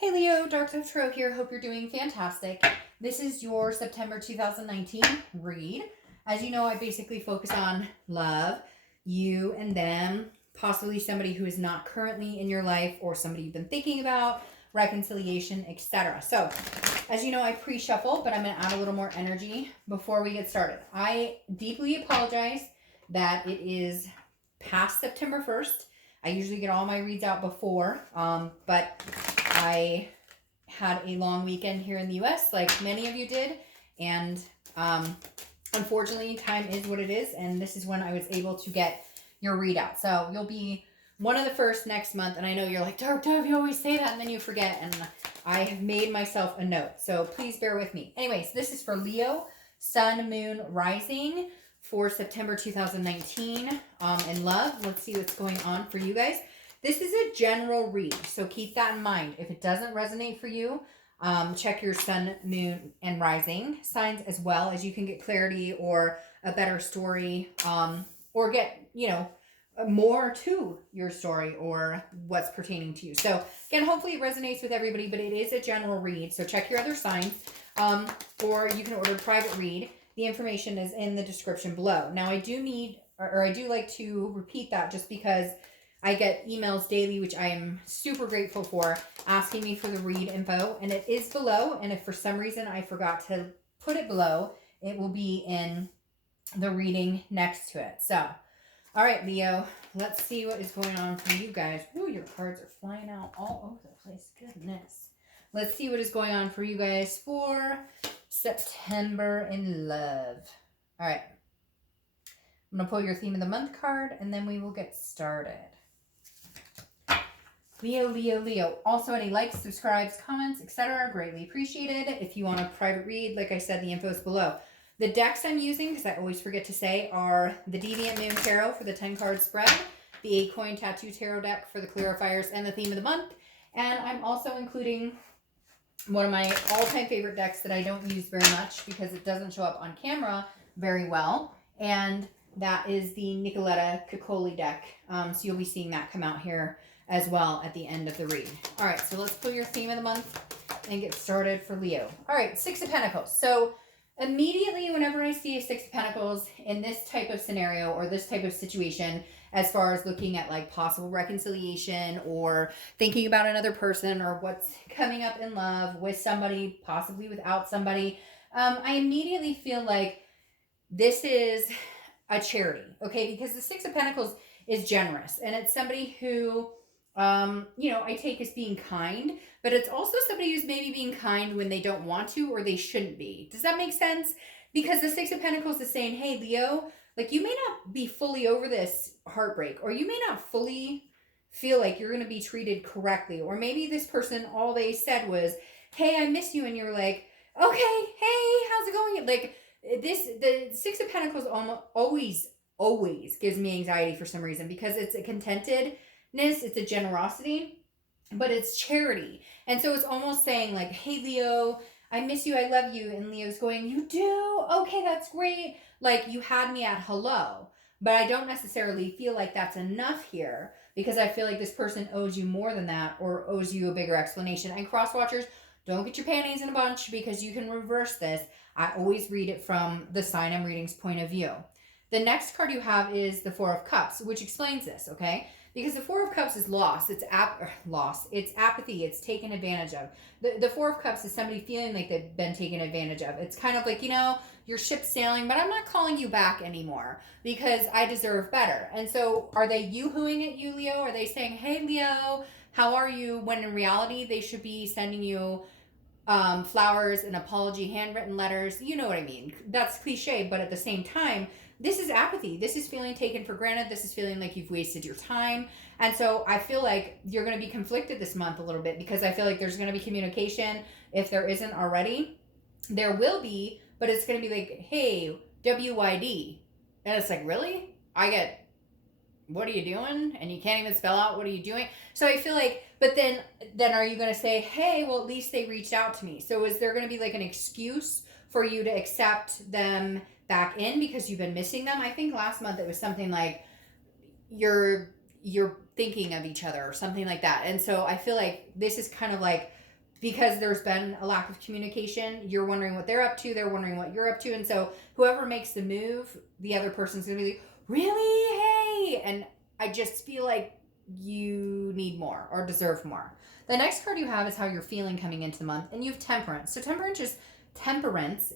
Hey Leo, darkdovetarot here. Hope you're doing fantastic. This is your September 2019 read. As you know, I basically focus on love, you and them, possibly somebody who is not currently in your life or somebody you've been thinking about, reconciliation, etc. So, as you know, I pre-shuffle, but I'm going to add a little more energy before we get started. I deeply apologize that it is past September 1st. I usually get all my reads out before, but I had a long weekend here in the US, like many of you did, and unfortunately, time is what it is, and this is when I was able to get your readout. So you'll be one of the first next month, and I know you're like, Dark Dove, you always say that, and then you forget, and I have made myself a note, so please bear with me. Anyways, this is for Leo, Sun, Moon, Rising, for September 2019, in love. Let's see what's going on for you guys. This is a general read, so keep that in mind. If it doesn't resonate for you, check your Sun, Moon, and Rising signs as well, as you can get clarity or a better story, or get, more to your story or what's pertaining to you. So again, hopefully it resonates with everybody, but it is a general read, so check your other signs, or you can order a private read. The information is in the description below. Now I do need, or I do like to repeat that just because I get emails daily, which I am super grateful for, asking me for the read info, and it is below, and if for some reason I forgot to put it below, it will be in the reading next to it. So, all right, Leo, let's see what is going on for you guys. Ooh, your cards are flying out all over the place. Goodness. Let's see what is going on for you guys for September in love. All right. I'm going to pull your theme of the month card, and then we will get started. Leo, Leo, Leo. Also, any likes, subscribes, comments, etc. greatly appreciated. If you want a private read, like I said, the info is below. The decks I'm using, because I always forget to say, are the Deviant Moon Tarot for the 10-card spread, the 8-coin Tattoo Tarot deck for the clarifiers and the theme of the month, and I'm also including one of my all-time favorite decks that I don't use very much because it doesn't show up on camera very well, and that is the Nicoletta Caccoli deck. So you'll be seeing that come out here as well at the end of the read. All right, so let's pull your theme of the month and get started for Leo. All right, Six of Pentacles. So immediately whenever I see a Six of Pentacles in this type of scenario or this type of situation, as far as looking at like possible reconciliation or thinking about another person or what's coming up in love with somebody, possibly without somebody, I immediately feel like this is a charity, okay? Because the Six of Pentacles is generous, and it's somebody who, I take as being kind, but it's also somebody who's maybe being kind when they don't want to or they shouldn't be. Does that make sense? Because the Six of Pentacles is saying, hey, Leo, like you may not be fully over this heartbreak, or you may not fully feel like you're going to be treated correctly, or maybe this person, all they said was, hey, I miss you, and you're like, okay, hey, how's it going? Like the Six of Pentacles always gives me anxiety for some reason, because it's a contentedness, it's a generosity, but it's charity. And so it's almost saying like, hey, Leo, I miss you, I love you. And Leo's going, you do? Okay, that's great. Like, you had me at hello. But I don't necessarily feel like that's enough here, because I feel like this person owes you more than that, or owes you a bigger explanation. And cross watchers, don't get your panties in a bunch, because you can reverse this. I always read it from the sign I'm reading's point of view. The next card you have is the Four of Cups, which explains this, okay? Because the Four of Cups is loss. It's It's apathy. It's taken advantage of. The Four of Cups is somebody feeling like they've been taken advantage of. It's kind of like, your ship's sailing, but I'm not calling you back anymore because I deserve better. And so are they yoo-hooing at you, Leo? Are they saying, hey, Leo, how are you? When in reality, they should be sending you flowers, an apology, handwritten letters. You know what I mean? That's cliche, but at the same time, this is apathy. This is feeling taken for granted. This is feeling like you've wasted your time. And so I feel like you're going to be conflicted this month a little bit, because I feel like there's going to be communication. If there isn't already, there will be, but it's going to be like, hey, WYD. And it's like, really? What are you doing? And you can't even spell out what are you doing. So I feel like, but then are you going to say, hey, well, at least they reached out to me. So is there going to be like an excuse for you to accept them back in because you've been missing them? I think last month it was something like you're thinking of each other or something like that. And so I feel like this is kind of like because there's been a lack of communication. You're wondering what they're up to, they're wondering what you're up to, and so whoever makes the move, the other person's gonna be like, really? Hey! And I just feel like you need more or deserve more. The next card you have is how you're feeling coming into the month, and you have Temperance. So Temperance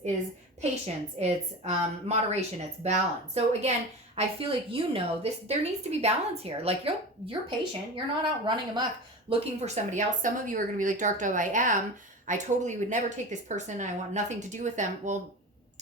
is patience, it's moderation, it's balance. So again, I feel like this. There needs to be balance here. Like you're patient. You're not out running amok looking for somebody else. Some of you are going to be like, Dark Dove, I am. I totally would never take this person. I want nothing to do with them. Well,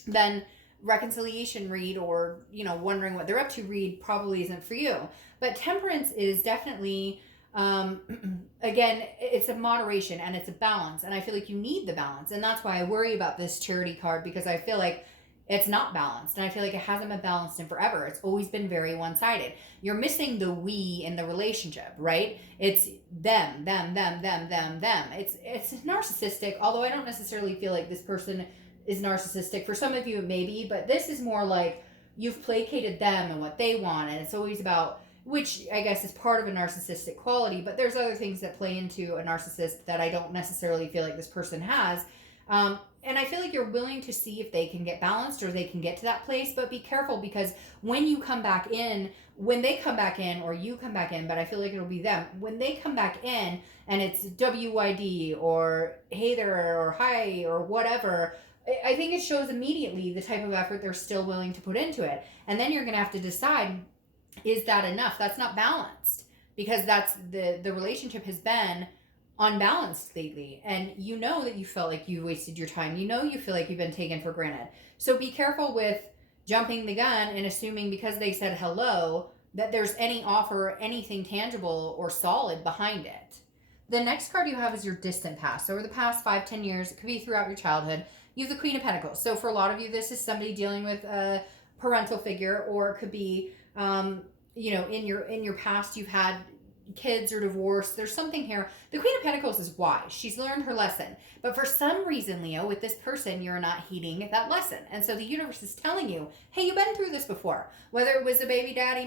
then reconciliation read, or wondering what they're up to read, probably isn't for you. But Temperance is definitely again, it's a moderation and it's a balance, and I feel like you need the balance, and that's why I worry about this Charity card, because I feel like it's not balanced, and I feel like it hasn't been balanced in forever. It's always been very one-sided. You're missing the we in the relationship, right? It's them. It's narcissistic, although I don't necessarily feel like this person is narcissistic. For some of you it may be, but this is more like you've placated them and what they want, and it's always about, which I guess is part of a narcissistic quality, but there's other things that play into a narcissist that I don't necessarily feel like this person has. And I feel like you're willing to see if they can get balanced or they can get to that place, but be careful, because when they come back in, or you come back in, but I feel like it'll be them, when they come back in and it's WYD or hey there or hi or whatever, I think it shows immediately the type of effort they're still willing to put into it. And then you're going to have to decide, is that enough? That's not balanced, because that's the relationship has been unbalanced lately, and that you felt like you wasted your time. You feel like you've been taken for granted. So be careful with jumping the gun and assuming because they said hello that there's any offer, anything tangible or solid behind it. The next card you have is your distant past. So over the past 5-10 years, it could be throughout your childhood, you have the Queen of Pentacles. So for a lot of you, this is somebody dealing with a parental figure, or it could be in your past you've had kids or divorce. There's something here. The Queen of Pentacles is wise. She's learned her lesson. But for some reason, Leo, with this person, you're not heeding that lesson. And so the universe is telling you, hey, you've been through this before. Whether it was a baby daddy,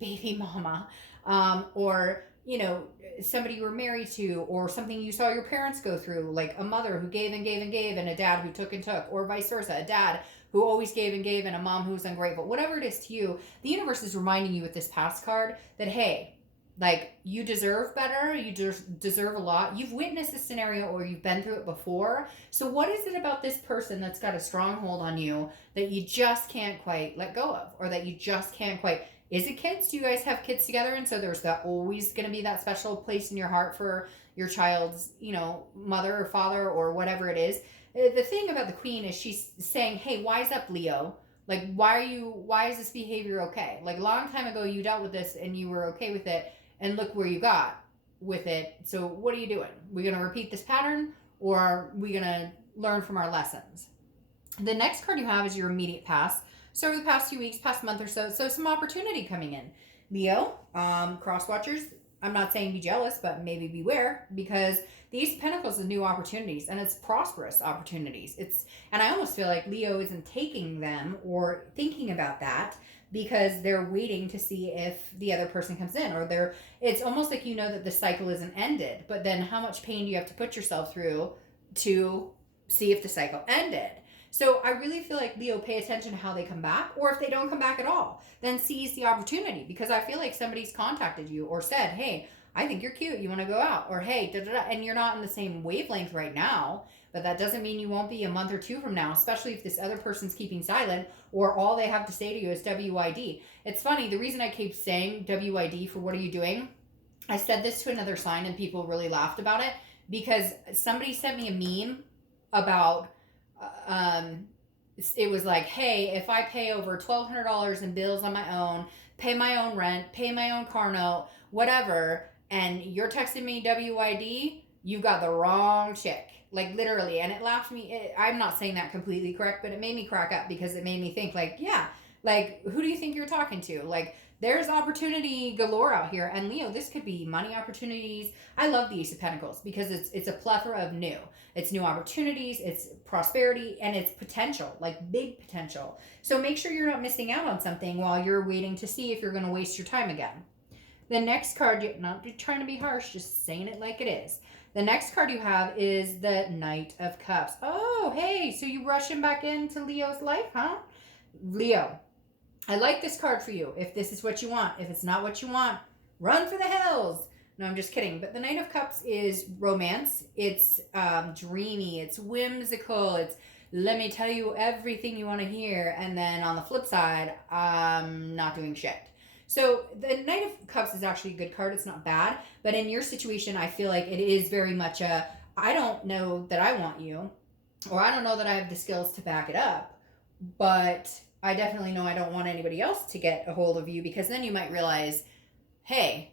baby mama, or, somebody you were married to, or something you saw your parents go through, like a mother who gave and gave and gave, and a dad who took and took, or vice versa, a dad who always gave and gave, and a mom who was ungrateful. Whatever it is to you, the universe is reminding you with this past card that, hey, like, you deserve better. You deserve a lot. You've witnessed this scenario, or you've been through it before. So what is it about this person that's got a stronghold on you that you just can't quite let go of, or that you just can't quite... Is it kids? Do you guys have kids together? And so there's always going to be that special place in your heart for your child's, mother or father or whatever it is. The thing about the Queen is she's saying, hey, wise up, Leo. Like, why is this behavior okay? Like, a long time ago, you dealt with this and you were okay with it, and look where you got with it. So what are you doing? We going to repeat this pattern, or are we going to learn from our lessons? The next card you have is your immediate past. So over the past few weeks, past month or so some opportunity coming in. Leo, cross watchers, I'm not saying be jealous, but maybe beware, because the Ace of Pentacles is new opportunities, and it's prosperous opportunities. And I almost feel like Leo isn't taking them or thinking about that because they're waiting to see if the other person comes in, or it's almost like that the cycle isn't ended, but then how much pain do you have to put yourself through to see if the cycle ended? So I really feel like, Leo, pay attention to how they come back, or if they don't come back at all, then seize the opportunity, because I feel like somebody's contacted you or said, hey, I think you're cute, you want to go out, or hey, and you're not in the same wavelength right now, but that doesn't mean you won't be a month or two from now, especially if this other person's keeping silent, or all they have to say to you is WYD. It's funny, the reason I keep saying WYD for what are you doing, I said this to another sign and people really laughed about it, because somebody sent me a meme about... it was like, hey, if I pay over $1,200 in bills on my own, pay my own rent, pay my own car note, whatever, and you're texting me WYD, you got the wrong chick. Like, literally. And it laughed me. I'm not saying that completely correct, but it made me crack up, because it made me think, like, yeah, like, who do you think you're talking to? Like, there's opportunity galore out here. And Leo, this could be money opportunities. I love the Ace of Pentacles because it's a plethora of new. It's new opportunities, it's prosperity, and it's potential, like big potential. So make sure you're not missing out on something while you're waiting to see if you're going to waste your time again. The next card, not trying to be harsh, just saying it like it is. The next card you have is the Knight of Cups. Oh, hey, so you rushing back into Leo's life, huh? Leo, I like this card for you if this is what you want. If it's not what you want, run for the hills. No, I'm just kidding. But the Knight of Cups is romance. It's dreamy. It's whimsical. It's let me tell you everything you want to hear. And then on the flip side, I'm not doing shit. So the Knight of Cups is actually a good card. It's not bad. But in your situation, I feel like it is very much a, I don't know that I want you, or I don't know that I have the skills to back it up, but I definitely know I don't want anybody else to get a hold of you, because then you might realize, hey,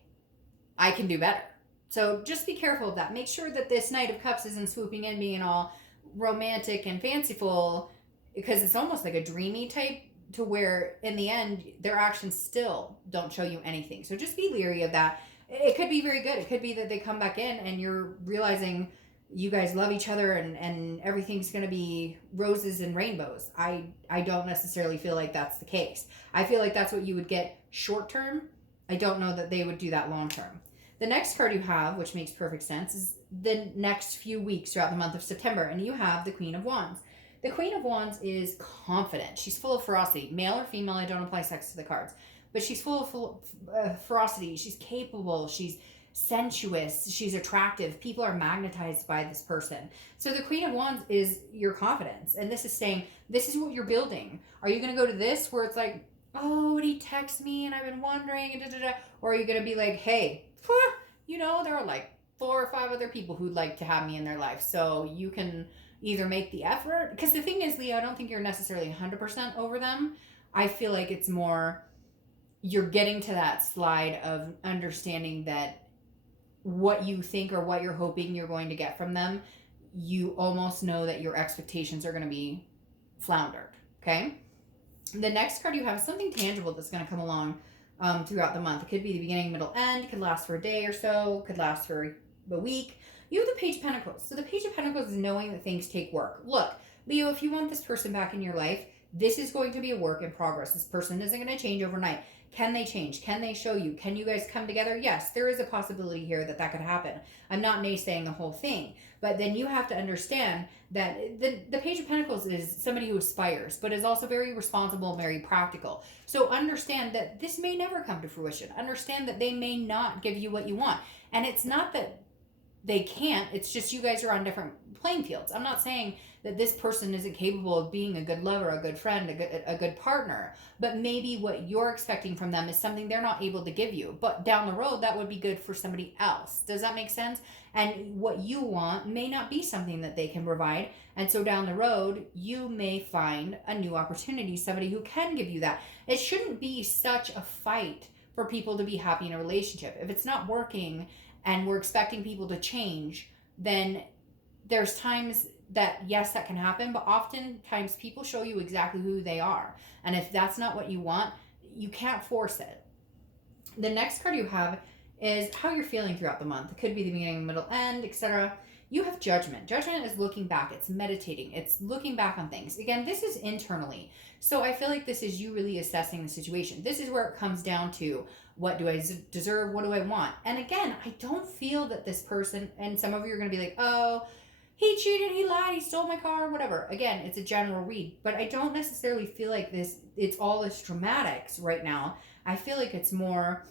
I can do better. So just be careful of that. Make sure that this Knight of Cups isn't swooping in being all romantic and fanciful, because it's almost like a dreamy type, to where in the end their actions still don't show you anything. So just be leery of that. It could be very good. It could be that they come back in and you're realizing you guys love each other and everything's going to be roses and rainbows. I don't necessarily feel like that's the case. I feel like that's what you would get short term. I don't know that they would do that long term. The next card you have, which makes perfect sense, is the next few weeks throughout the month of September, and you have the Queen of Wands. The Queen of Wands is confident. She's full of ferocity. Male or female, I don't apply sex to the cards. But she's full of ferocity. She's capable. She's sensuous. She's attractive. People are magnetized by this person. So the Queen of Wands is your confidence. And this is saying, this is what you're building. Are you going to go to this where it's like, oh, would he text me and I've been wondering, da, da, da. Or are you going to be like, hey, you know, there are like 4 or 5 other people who'd like to have me in their life. So you can either make the effort, because the thing is, Leo, I don't think you're necessarily 100% over them. I feel like it's more you're getting to that slide of understanding that what you think or what you're hoping you're going to get from them, you almost know that your expectations are going to be floundered. Okay. The next card you have is something tangible that's going to come along throughout the month. It could be the beginning, middle, end. It could last for a day or so. Could last for a week. You have the Page of Pentacles. So the Page of Pentacles is knowing that things take work. Look, Leo, if you want this person back in your life, this is going to be a work in progress. This person isn't going to change overnight. Can they change? Can they show you? Can you guys come together? Yes, there is a possibility here that that could happen. I'm not naysaying the whole thing. But then you have to understand that the Page of Pentacles is somebody who aspires, but is also very responsible, very practical. So understand that this may never come to fruition. Understand that they may not give you what you want. And it's not that they can't, it's just you guys are on different playing fields. I'm not saying that this person isn't capable of being a good lover, a good friend, a good partner, but maybe what you're expecting from them is something they're not able to give you. But down the road, that would be good for somebody else. Does that make sense? And what you want may not be something that they can provide. And so down the road, you may find a new opportunity, somebody who can give you that. It shouldn't be such a fight for people to be happy in a relationship. If it's not working and we're expecting people to change, then there's times that, yes, that can happen, but oftentimes people show you exactly who they are. And if that's not what you want, you can't force it. The next card you have is how you're feeling throughout the month. It could be the beginning, middle, end, etc. You have Judgment. Judgment is looking back. It's meditating. It's looking back on things. Again, this is internally. So I feel like this is you really assessing the situation. This is where it comes down to, what do I deserve? What do I want? And again, I don't feel that this person, and some of you are going to be like, oh, he cheated, he lied, he stole my car, whatever. Again, it's a general read, but I don't necessarily feel like it's all this dramatics right now. I feel like it's more,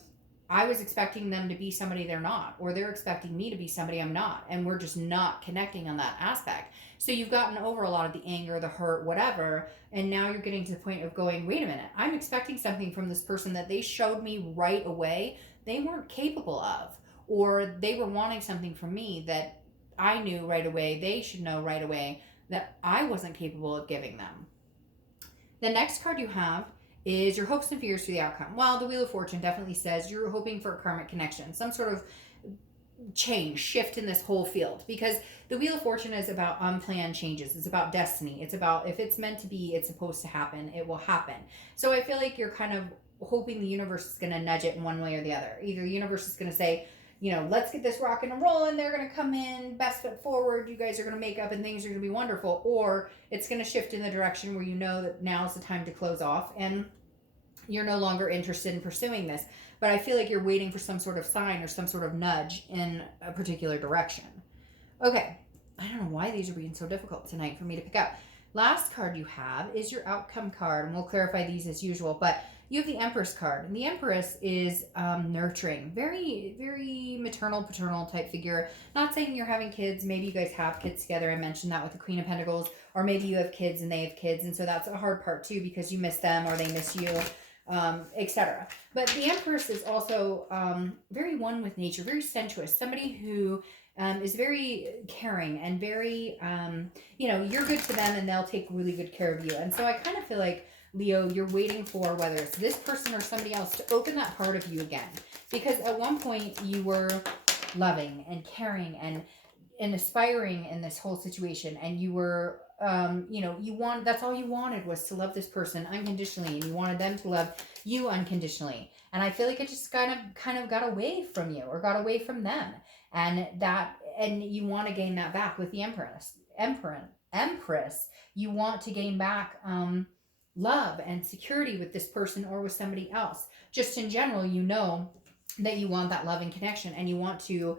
I was expecting them to be somebody they're not, or they're expecting me to be somebody I'm not, and we're just not connecting on that aspect. So you've gotten over a lot of the anger, the hurt, whatever, and now you're getting to the point of going, wait a minute, I'm expecting something from this person that they showed me right away they weren't capable of, or they were wanting something from me that I knew right away, they should know right away that I wasn't capable of giving them. The next card you have is your hopes and fears for the outcome. Well, the Wheel of Fortune definitely says you're hoping for a karmic connection, some sort of change, shift in this whole field, because the Wheel of Fortune is about unplanned changes. It's about destiny. It's about, if it's meant to be, it's supposed to happen, it will happen. So I feel like you're kind of hoping the universe is going to nudge it in one way or the other. Either the universe is going to say, you know, let's get this rocking and rolling. They're going to come in, best foot forward. You guys are going to make up and things are going to be wonderful. Or it's going to shift in the direction where you know that now's the time to close off and you're no longer interested in pursuing this. but I feel like you're waiting for some sort of sign or some sort of nudge in a particular direction. Okay, I don't know why these are being so difficult tonight for me to pick up. Last card you have is your outcome card, and we'll clarify these as usual, but you have the Empress card, and the Empress is nurturing, very, very maternal, paternal type figure. Not saying you're having kids, maybe you guys have kids together. I mentioned that with the Queen of Pentacles, or maybe you have kids and they have kids, and so that's a hard part too, because you miss them or they miss you, etc. But the Empress is also very one with nature, very sensuous, somebody who is very caring and very, you're good to them and they'll take really good care of you. And so I kind of feel like, Leo, you're waiting for whether it's this person or somebody else to open that part of you again. Because at one point you were loving and caring and aspiring in this whole situation, and you were that's all you wanted, was to love this person unconditionally, and you wanted them to love you unconditionally. And I feel like it just kind of got away from you, or got away from them, and you want to gain that back with the Empress. You want to gain back love and security with this person or with somebody else. Just in general, that you want that love and connection, and you want to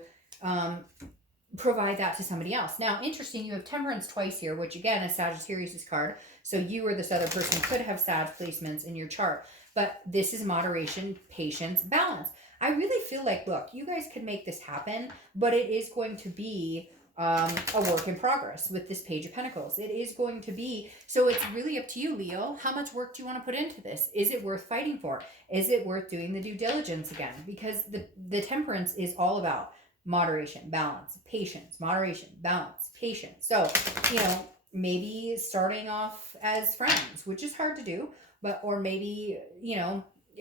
provide that to somebody else. Now, interesting, you have Temperance twice here, which again is Sagittarius' card. So you or this other person could have Sag placements in your chart. But this is moderation, patience, balance. I really feel like, look, you guys can make this happen, but it is going to be a work in progress with this Page of Pentacles. It is going to be, so it's really up to you, Leo. How much work do you want to put into this? Is it worth fighting for? Is it worth doing the due diligence again? Because the Temperance is all about moderation, balance, patience, moderation, balance, patience. So, maybe starting off as friends, which is hard to do, or maybe,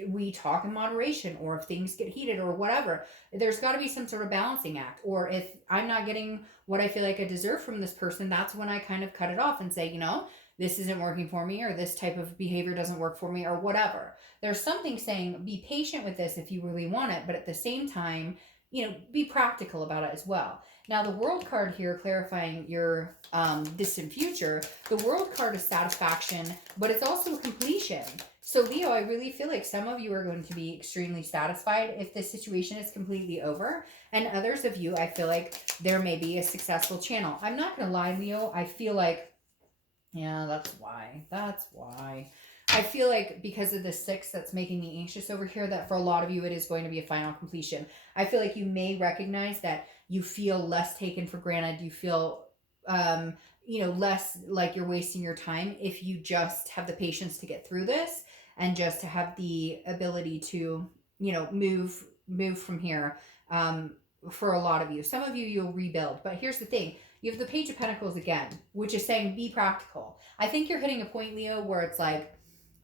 we talk in moderation, or if things get heated or whatever, there's got to be some sort of balancing act. Or if I'm not getting what I feel like I deserve from this person, that's when I kind of cut it off and say, this isn't working for me, or this type of behavior doesn't work for me, or whatever. There's something saying, be patient with this if you really want it, but at the same time, be practical about it as well. Now, the World card here, clarifying your distant future, the World card is satisfaction, but it's also completion. So, Leo, I really feel like some of you are going to be extremely satisfied if this situation is completely over. And others of you, I feel like there may be a successful channel. I'm not going to lie, Leo. I feel like, yeah, that's why. I feel like because of the 6 that's making me anxious over here, that for a lot of you, it is going to be a final completion. I feel like you may recognize that you feel less taken for granted. You feel, less like you're wasting your time if you just have the patience to get through this, and just to have the ability to, move from here. For a lot of you, some of you, you'll rebuild. But here's the thing. You have the Page of Pentacles again, which is saying be practical. I think you're hitting a point, Leo, where it's like,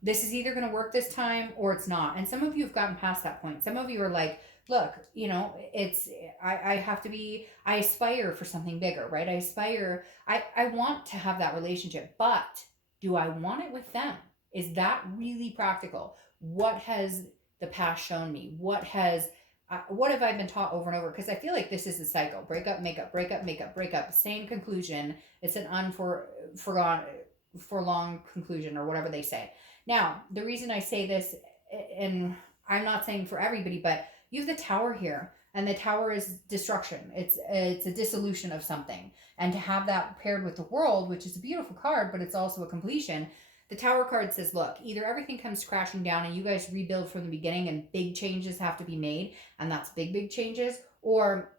this is either going to work this time or it's not. And some of you have gotten past that point. Some of you are like, look, I aspire for something bigger, right? I want to have that relationship, but do I want it with them? Is that really practical? What has the past shown me? What have I been taught over and over? Because I feel like this is a cycle. Break up, make up, break up, make up, break up. Same conclusion. It's an forlong conclusion, or whatever they say. Now, the reason I say this, and I'm not saying for everybody, but you have the Tower here, and the Tower is destruction. It's a dissolution of something. And to have that paired with the World, which is a beautiful card, but it's also a completion, the Tower card says, look, either everything comes crashing down and you guys rebuild from the beginning and big changes have to be made, and that's big changes, or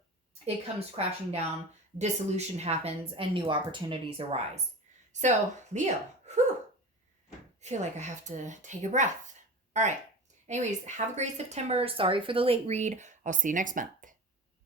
it comes crashing down, dissolution happens, and new opportunities arise. So, Leo, feel like I have to take a breath. All right. Anyways, have a great September. Sorry for the late read. I'll see you next month.